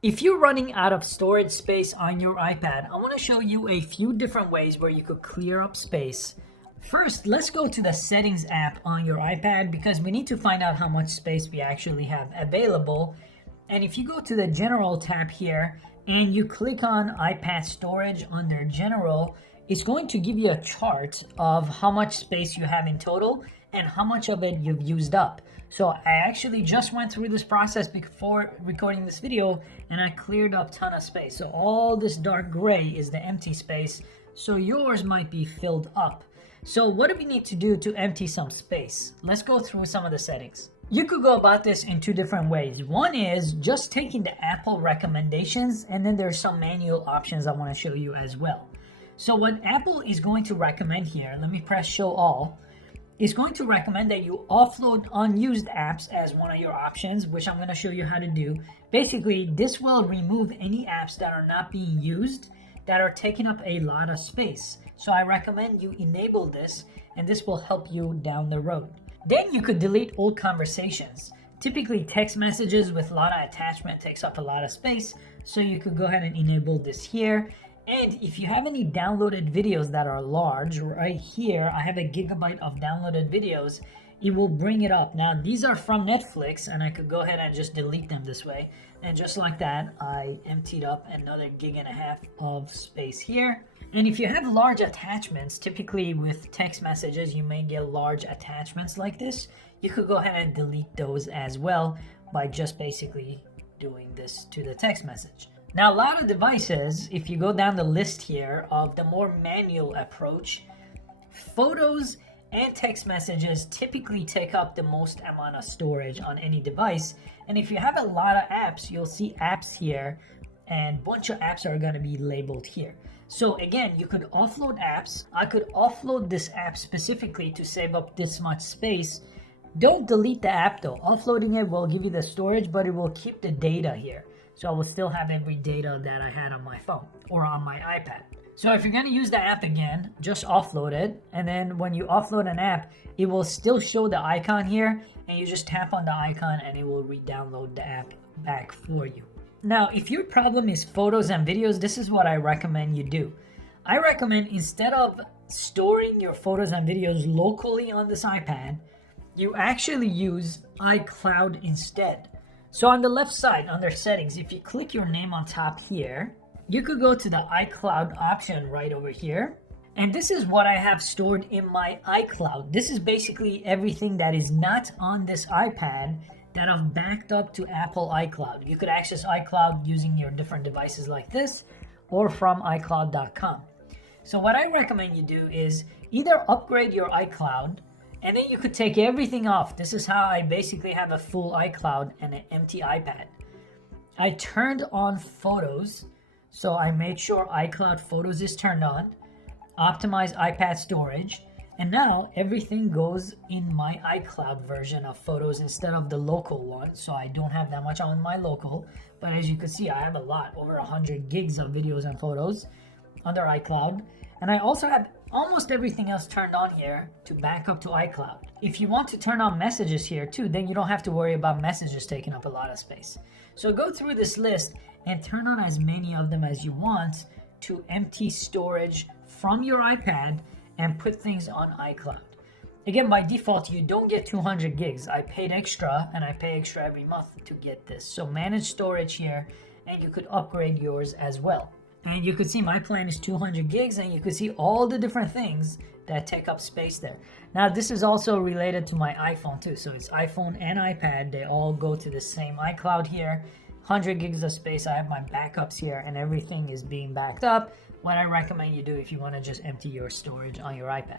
If you're running out of storage space on your iPad, I want to show you a few different ways where you could clear up space. First, let's go to the Settings app on your iPad because we need to find out how much space we actually have available. And if you go to the General tab here and you click on iPad storage under General, it's going to give you a chart of how much space you have in total and how much of it you've used up. So I actually just went through this process before recording this video and I cleared up a ton of space. So all this dark gray is the empty space. So yours might be filled up. So what do we need to do to empty some space? Let's go through some of the settings. You could go about this in two different ways. One is just taking the Apple recommendations, and then there's some manual options I want to show you as well. So what Apple is going to recommend here, let me press show all, is going to recommend that you offload unused apps as one of your options, which I'm going to show you how to do. Basically, this will remove any apps that are not being used that are taking up a lot of space. So I recommend you enable this, and this will help you down the road. Then you could delete old conversations. Typically text messages with a lot of attachment takes up a lot of space, so you could go ahead and enable this here. And if you have any downloaded videos that are large, right here, I have a gigabyte of downloaded videos, it will bring it up. Now, these are from Netflix, and I could go ahead and just delete them this way. And just like that, I emptied up another gig and a half of space here. And if you have large attachments, typically with text messages, you may get large attachments like this. You could go ahead and delete those as well by just basically doing this to the text message. Now, a lot of devices, if you go down the list here of the more manual approach, photos and text messages typically take up the most amount of storage on any device. And if you have a lot of apps, you'll see apps here, and a bunch of apps are going to be labeled here. So again, you could offload apps. I could offload this app specifically to save up this much space. Don't delete the app though. Offloading it will give you the storage, but it will keep the data here. So I will still have every data that I had on my phone or on my iPad. So if you're going to use the app again, just offload it. And then when you offload an app, it will still show the icon here, and you just tap on the icon and it will re-download the app back for you. Now, if your problem is photos and videos, this is what I recommend you do. I recommend instead of storing your photos and videos locally on this iPad, you actually use iCloud instead. So on the left side under settings, if you click your name on top here, you could go to the iCloud option right over here. And this is what I have stored in my iCloud. This is basically everything that is not on this iPad that I've backed up to Apple iCloud. You could access iCloud using your different devices like this or from iCloud.com. So what I recommend you do is either upgrade your iCloud, and then you could take everything off. This is how I basically have a full iCloud and an empty iPad. I turned on photos, so I made sure iCloud Photos is turned on, optimize iPad storage, and now everything goes in my iCloud version of photos instead of the local one. So I don't have that much on my local, but as you can see, I have a lot, over 100 gigs of videos and photos under iCloud. And I also have almost everything else turned on here to back up to iCloud. If you want to turn on messages here too, then you don't have to worry about messages taking up a lot of space. So go through this list and turn on as many of them as you want to empty storage from your iPad and put things on iCloud. Again, by default, you don't get 200 gigs. I paid extra, and I pay extra every month to get this. So manage storage here, and you could upgrade yours as well. And you could see my plan is 200 gigs, and you could see all the different things that take up space there. Now, this is also related to my iPhone too. So it's iPhone and iPad. They all go to the same iCloud here. 100 gigs of space. I have my backups here, and everything is being backed up. What I recommend you do if you want to just empty your storage on your iPad.